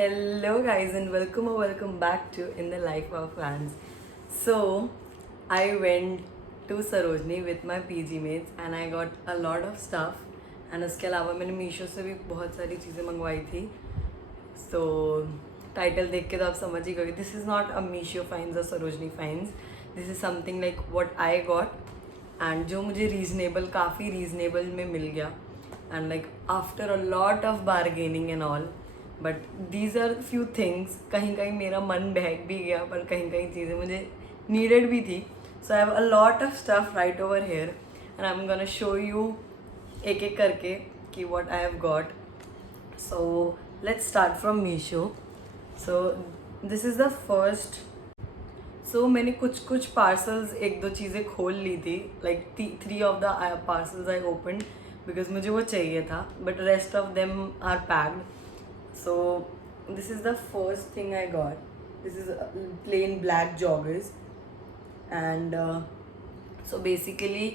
Hello guys and welcome back to In the Life of Fans. So I went to Sarojini with my PG mates and I got a lot of stuff and उसके अलावा मैंने मीशो से भी बहुत सारी चीज़ें मंगवाई थी. So टाइटल देख के तो आप समझ ही गए. This is not a Meesho finds or Sarojini finds. This is something like what I got and जो मुझे काफ़ी रीजनेबल में मिल गया and like after a lot of bargaining and all. But these are few things. कहीं कहीं मेरा मन बहक भी गया पर कहीं कहीं चीज़ें मुझे नीडेड भी थी. So I have a lot of stuff right over here and I am gonna show you एक एक करके कि what I have got. So let's start from Meesho. So this is the first. सो मैंने कुछ पार्सल्स एक दो चीज़ें खोल ली थी. Like 3 of the parcels I open because मुझे वो चाहिए था but rest of them are packed. So this is the first thing I got. This is plain black joggers and so basically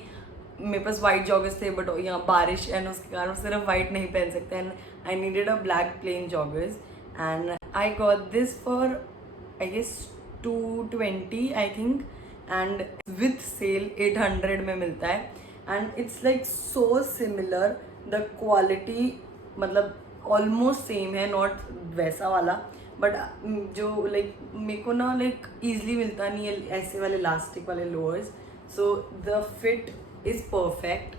मेरे पास वाइट जॉगर्स थे बट यहाँ बारिश एंड उसके कारण सिर्फ वाइट नहीं पहन सकते and I needed a black plain joggers and I got this for I guess 220 I think and with sale 800 में मिलता है and it's like so similar. The quality मतलब ऑलमोस्ट सेम है, नॉट वैसा वाला बट जो लाइक मेरे को ना लाइक ईजिली मिलता नहीं है ऐसे वाले इलास्टिक वाले lowers. So the fit is perfect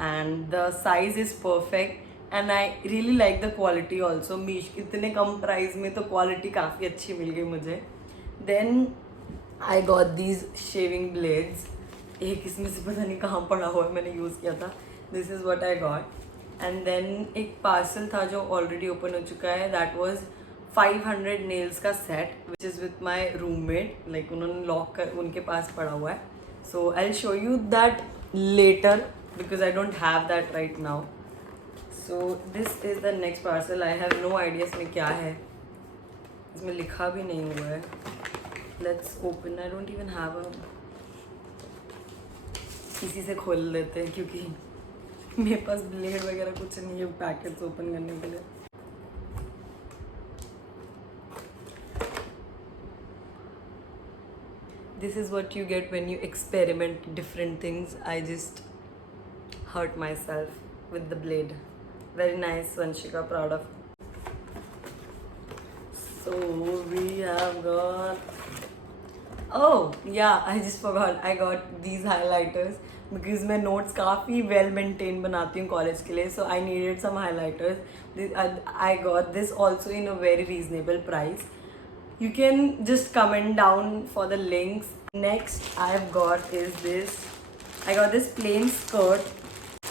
and the size is perfect and I really like the quality also. Meesho इतने कम प्राइस में तो क्वालिटी काफ़ी अच्छी मिल गई मुझे. Then I got these shaving blades. एक इसमें से पता नहीं कहाँ पड़ा हुआ है, मैंने यूज़ किया था. This is what I got. And then एक पार्सल था जो ऑलरेडी ओपन हो चुका है. दैट वॉज 500 नेल्स का set which is with my roommate. Like उन्होंने लॉक कर उनके पास पड़ा हुआ है. So I will show you that later because I don't have that right now. So this is the next parcel. I have no idea इसमें क्या है, इसमें लिखा भी नहीं हुआ है. Let's open. I don't even have a. इसी से खोल लेते हैं क्योंकि मेरे पास ब्लेड वगैरह कुछ नहीं है पैकेट्स ओपन करने के लिए. This is what you get when you experiment different things. I just hurt myself with the blade. Very nice Vanshika, proud of. So we have got. Oh yeah, I just forgot. I got these highlighters because मैं notes काफ़ी well maintained बनाती हूँ कॉलेज के लिए. So I needed some highlighters. I got this also in a very reasonable price. You can just comment down for the links. Next I've got is this. I got this plain skirt.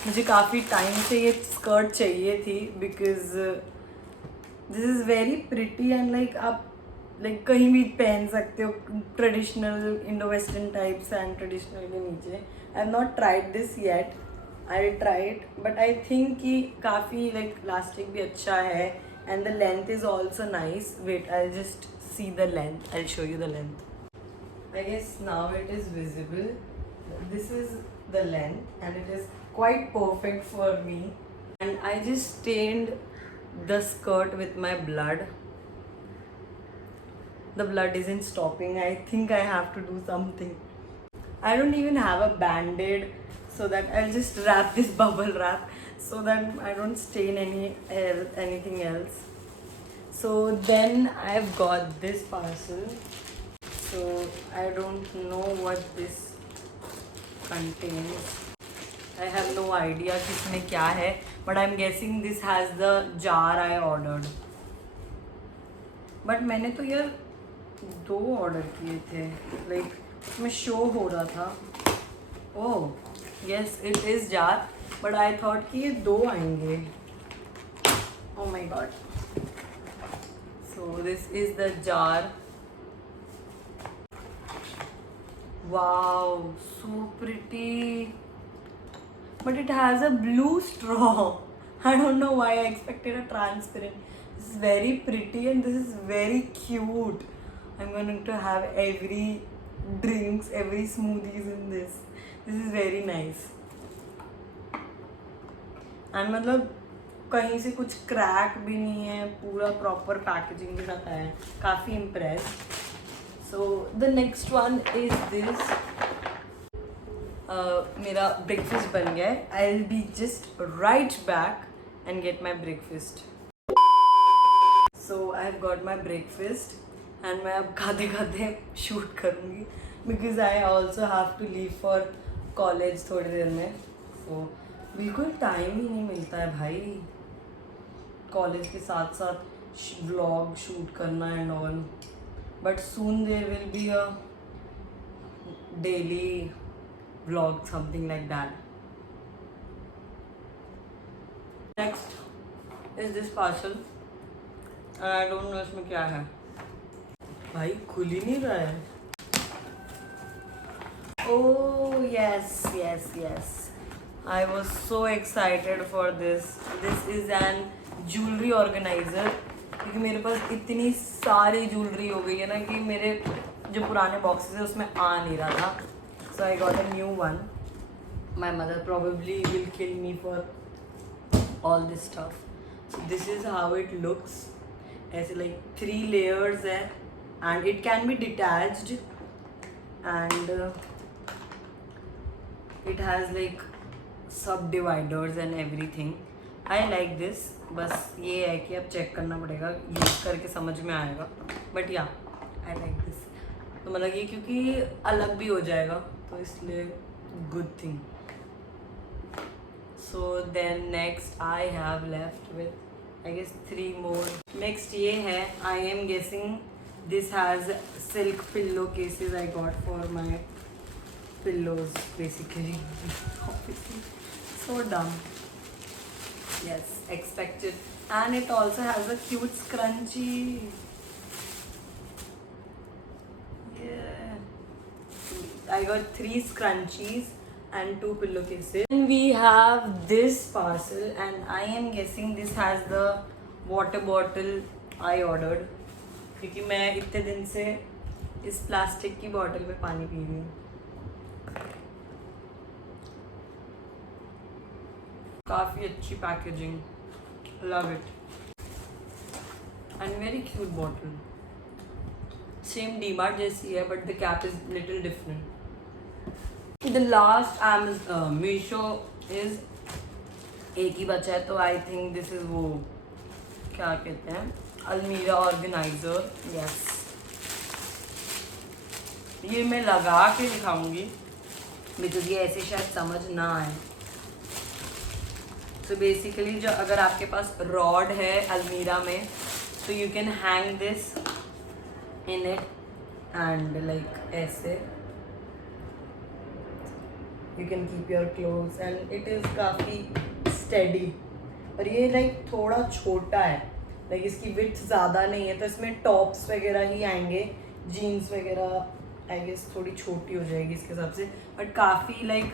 मुझे काफ़ी time से ये स्कर्ट चाहिए थी because this is very pretty and like आप like कहीं भी पहन सकते हो. Traditional Indo western types and traditional के नीचे. I have not tried this yet. I try it but I think कि काफ़ी लाइक इलास्टिक भी अच्छा है and the length is also nice. Wait I just see the length. I show you the length. I guess now it is visible. This is the length and it is quite perfect for me and I just stained the skirt with my blood. The blood isn't stopping. I think I have to do something. I don't even have a band-aid so that I'll just wrap this bubble wrap so that I don't stain anything else. So then I've got this parcel. So I don't know what this contains. I have no idea किसमें क्या है but I'm guessing this has the jar I ordered. But मैंने तो यार 2 ऑर्डर किए थे. लाइक उसमें शो हो रहा था. Oh yes it is jar but I thought कि ये 2 आएंगे. Oh my God. So this is the jar. Wow so pretty but it has a blue straw. I don't know why I expected a transparent. This is very pretty and this is very cute. I'm going to have every drinks, every smoothies in this. This is very nice. And मतलब कहीं से कुछ क्रैक भी नहीं है, पूरा proper packaging के साथ आया है, काफ़ी impressed. So the next one is this. मेरा ब्रेकफास्ट बन गया है। I will be just right back and get my breakfast. So I have got my breakfast and मैं अब खाते खाते शूट करूँगी because I also have to leave for college थोड़ी देर में। सो बिल्कुल टाइम ही नहीं मिलता है भाई, कॉलेज के साथ साथ व्लॉग शूट करना and all. But soon there will be a daily vlog, something like that. Next is this parcel. I don't know इसमें क्या है। भाई खुल ही नहीं रहा है। Oh yes, yes, yes. I was so excited for this. This is an jewelry organizer. क्योंकि मेरे पास इतनी सारी ज्वेलरी हो गई है ना कि मेरे जो पुराने बॉक्सेस है उसमें आ नहीं रहा था. So I got a new one. My mother probably will kill me for all this stuff. So this is how it looks. ऐसे like 3 layers है and it can be detached and it has like sub dividers and everything. I like this. बस ये है कि अब चेक करना पड़ेगा, यूज़ करके समझ में आएगा. बट या आई लाइक दिस. तो मतलब ये क्योंकि अलग भी हो जाएगा तो इसलिए good thing. So then next I have left with I guess 3 more. Next ये है, I am guessing this has silk pillow cases I got for my pillows basically. Obviously so dumb. Yes, expected. And it also has a cute scrunchie. Yeah, I got 3 scrunchies and 2 pillowcases. And we have this parcel and I am guessing this has the water bottle I ordered क्योंकि मैं इतने दिन से इस प्लास्टिक की बॉटल में पानी पी रही हूँ. काफ़ी अच्छी packaging, love it. And very cute bottle. Same DMart जैसी है but the cap is little different. The last Meesho इज एक ही बचा है तो आई थिंक दिस इज वो क्या कहते हैं, अलमीरा ऑर्गेनाइजर. यस, ये मैं लगा के दिखाऊंगी बिकॉज ये ऐसे शायद समझ ना आए. तो बेसिकली जो अगर आपके पास रॉड है अलमीरा में तो you can hang this in it and like ऐसे you can keep your clothes and it is काफ़ी स्टेडी. पर ये लाइक थोड़ा छोटा है, लाइक इसकी विड्थ ज़्यादा नहीं है तो इसमें टॉप्स वगैरह ही आएंगे, जीन्स वगैरह आई गेस थोड़ी छोटी हो जाएगी इसके हिसाब से. बट काफ़ी लाइक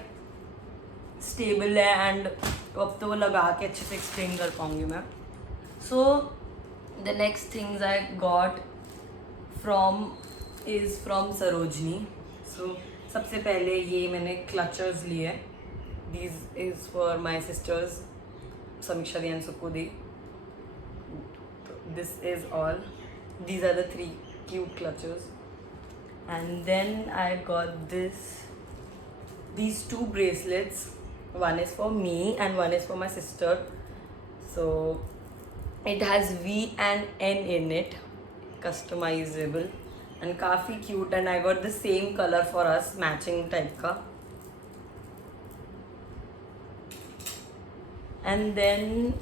स्टेबल है एंड अब तो वो लगा के अच्छे से एक्सप्लेन कर पाऊँगी मैं. So the next things I got is from Sarojini. सो सबसे पहले ये मैंने क्लचर्स लिए. These is for my sisters Samiksha दी एंड सुकुदी. This is all. These are the 3 cute clutchers. And then I got these 2 bracelets. One is for me and one is for my sister. So it has V and N in it, customizable and काफ़ी cute. And I got the same color for us, matching type का. And then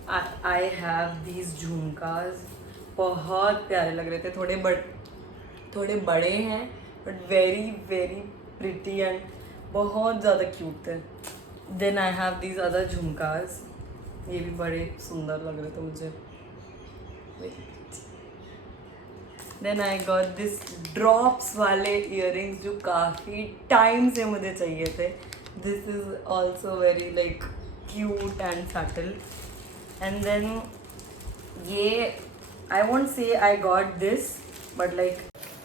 I have these झुमकास. बहुत प्यारे लग रहे थे. थोड़े बड़े हैं but very very pretty and बहुत ज़्यादा क्यूट थे. Then I have these other jhumkas. ये भी बड़े सुंदर लग रहे थे मुझे. Then I got this drops वाले इयररिंग्स जो काफ़ी टाइम से मुझे चाहिए थे. This is also very like cute and subtle. And then ये I want say I got this but like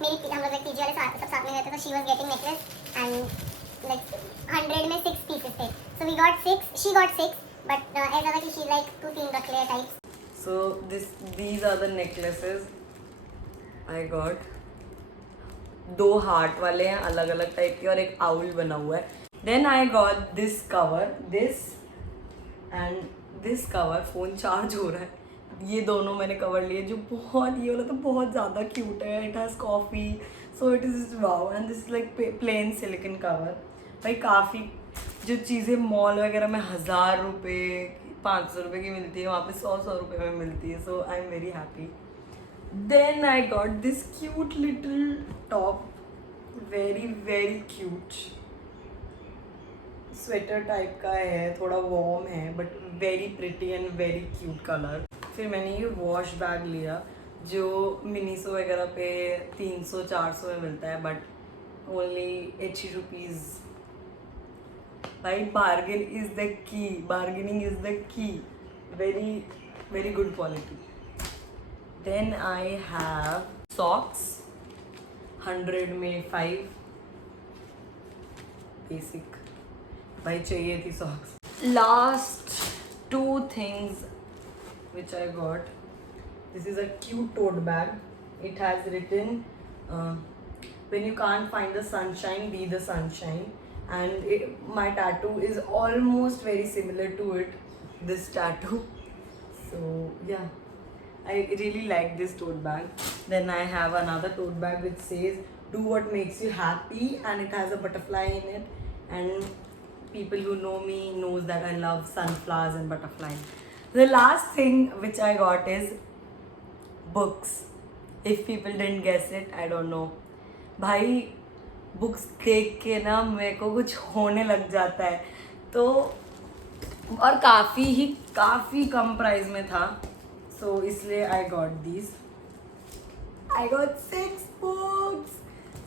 मेरी हम लोग पीजी वाले सब साथ में गए थे तो she was getting necklace and like 100 में 6 pieces थे. So we got 6, she got 6 बट ऐसा था कि शी लाइक 2-3 रख ले type. So these are the necklaces I got. 2 हार्ट वाले हैं अलग अलग टाइप के और एक आउल बना हुआ है. Then I got this cover, this and this cover. Phone charge हो रहा है. ये दोनों मैंने कवर लिए जो बहुत, ये वाला तो बहुत ज़्यादा क्यूट है. It has coffee, so it is wow. And this like plain silicone cover. भाई काफ़ी जो चीज़ें मॉल वगैरह में 1000 रुपये 500 रुपये की मिलती है, वहाँ पे 100 रुपये में मिलती है. So I am very happy. Then I got this cute little top, very very cute. Sweater type का है, थोड़ा वार्म है but very pretty and very cute colour. फिर मैंने ये वॉश बैग लिया जो मिनीसो वगैरह पे 300-400 में मिलता है बट ओनली 80 रुपीज़. भाई bargain is the key, bargaining is the key. Very very good quality. Then I have socks, 100 में 5 बेसिक. भाई चाहिए थी socks. Last 2 things which I got. This is a cute tote bag. It has written when you can't find the sunshine, be the sunshine. And my tattoo is almost very similar to it, this tattoo. So yeah, I really like this tote bag. Then I have another tote bag which says do what makes you happy, and it has a butterfly in it. And people who know me knows that I love sunflowers and butterflies. The last thing which I got is books. If people didn't guess it, I don't know. भाई बुक्स देख के ना मेरे को कुछ होने लग जाता है. तो और काफ़ी कम प्राइस में था. सो इसलिए आई got this. I got 6 books.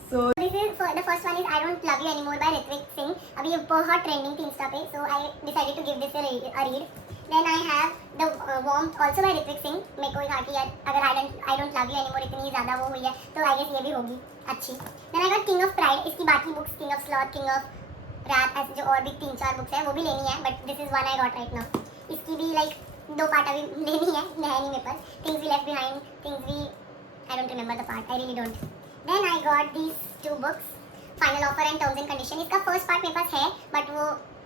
So This is for the first one is I Don't Love You Anymore by Ritwik Singh. अभी ये बहुत ट्रेंडिंग थी इंस्टा पे, so I decided to give this a read. Then I have the Warmth also by Ritwik Singh. मेरे को था कि यार अगर I don't love you anymore इतनी ज़्यादा वो हुई है तो I guess ये भी होगी अच्छी. Then I got King of Pride. इसकी बाकी books King of Sloth, King of Wrath ऐसे जो और भी 3-4 बुक्स हैं वो भी लेनी है, but this is one I got right now. इसकी भी like 2 पार्ट अभी लेनी है नहीं मेरे पास. Things We Left Behind, Things We I don't remember the part. I really don't. Then I got these 2 books, Final Offer and Terms and Conditions. इसका first part मेरे पास है बट वो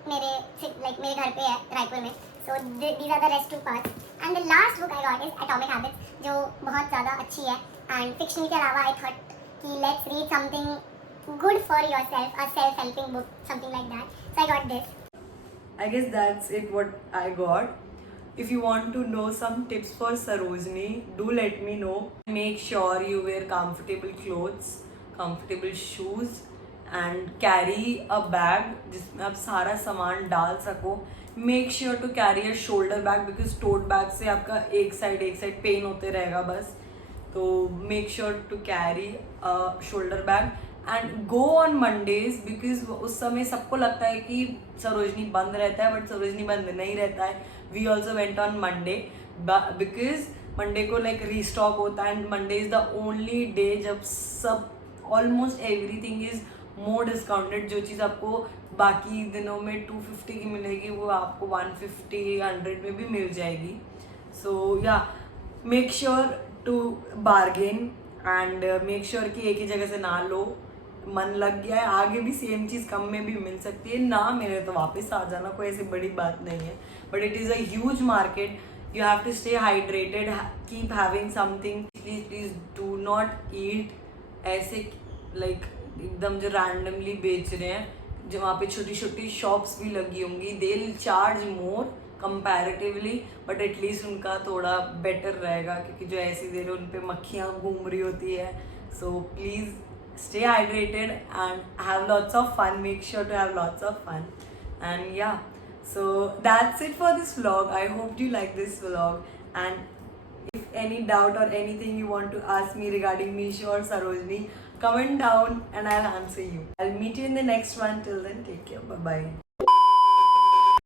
मेरे घर पे है रायपुर में. So these are the rest 2 parts. And the last book I got is Atomic Habits, जो बहुत ज़्यादा अच्छी है. And fiction के अलावा I thought कि let's read something good for yourself, a self-helping book, something like that. So I got this. I guess that's it what I got. If you want to know some tips for Sarojini, do let me know. Make sure you wear comfortable clothes, comfortable shoes and carry a bag जिसमें आप सारा सामान डाल सको. Make sure to carry a shoulder bag because tote bag से आपका एक side pen होते रहेगा बस. तो make sure to carry a shoulder bag and go on Mondays because उस समय सबको लगता है कि सरोजनी बंद रहता है but सरोजनी बंद नहीं रहता है. We also went on Monday because Monday को like restock होता है and Monday is the only day जब सब almost everything is more discounted. जो चीज़ आपको बाकी दिनों में 250 की मिलेगी वो आपको 150-100 में भी मिल जाएगी. So yeah, make sure to bargain and make sure कि एक ही जगह से ना लो. मन लग गया है आगे भी सेम चीज़ कम में भी मिल सकती है ना मिले तो वापस आ जाना, कोई ऐसी बड़ी बात नहीं है. But it is a huge market. You have to stay hydrated, keep having something. Please do not eat ऐसे like एकदम जो randomly बेच रहे हैं. जो वहाँ पे छोटी छोटी शॉप्स भी लगी होंगी, they'll charge more comparatively, but at least उनका थोड़ा better रहेगा क्योंकि जो ऐसी देर उन पे मक्खियाँ घूम रही होती है. So please stay hydrated and have lots of fun. Make sure to have lots of fun. And yeah, so that's it for this vlog. I hope you like this vlog. And if any doubt or anything you want to ask me regarding Misho or Sarojini, comment down and I'll answer you. I'll meet you in the next one. Till then, take care. Bye bye.